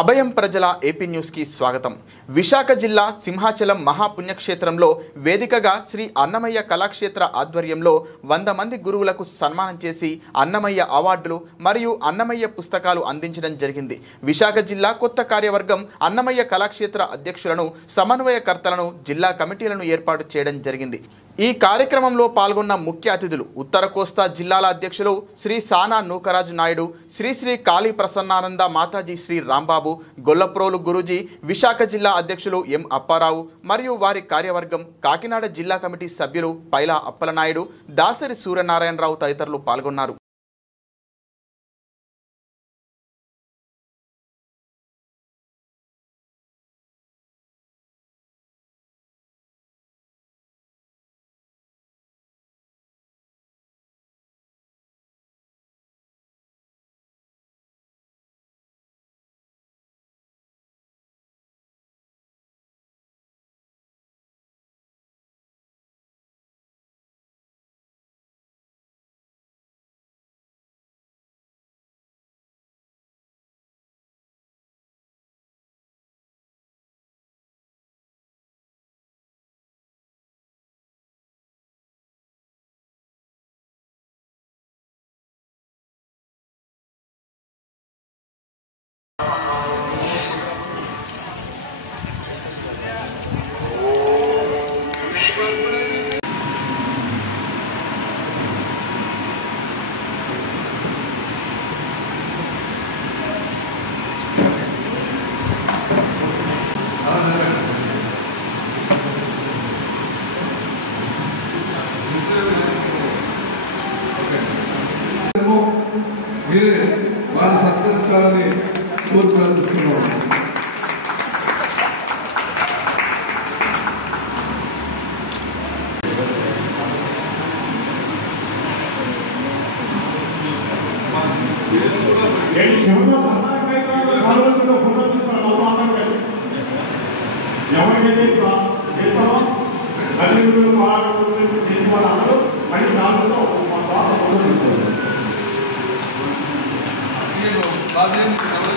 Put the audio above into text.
అభయం ప్రజల AP news కి స్వాగతం। విశాఖ జిల్లా సింహాచలం మహాపుణ్యక్షేత్రంలో వేదికగా శ్రీ అన్నమయ్య కళాక్షేత్ర ఆధ్వర్యంలో 100 మంది గురువులకు సన్మానం చేసి అన్నమయ్య అవార్డులు మరియు అన్నమయ్య పుస్తకాలు అందించడం జరిగింది। విశాఖ జిల్లా కొత్త కార్యవర్గం అన్నమయ్య కళాక్షేత్ర అధ్యక్షులను సమన్వయకర్తలను జిల్లా కమిటీలను ఏర్పాటు చేయడం జరిగింది। ఈ కార్యక్రమంలో పాల్గొన్న ముఖ్య అతిథులు ఉత్తర కోస్తా జిల్లాల అధ్యక్షులు శ్రీ సానా నూకరాజు నాయుడు, శ్రీ కాళీ ప్రసన్నానంద మాతాజీ శ్రీ రాంబాబు, గొల్లప్రోలు గురూజీ, విశాఖ జిల్లా అధ్యక్షులు ఎం అప్పారావు మరియు వారి కార్యవర్గం, కాకినాడ జిల్లా కమిటీ సభ్యులు పైలా అప్పలనాయుడు, దాసరి సూర్యనారాయణరావు తదితరులు పాల్గొన్నారు। వారి సత్కారాన్ని కోరుకుంటున్నాం। ఎవరికైతే చేస్తామో తల్లిదండ్రులు వాళ్ళందరూ పది సార్లు బాధ్యత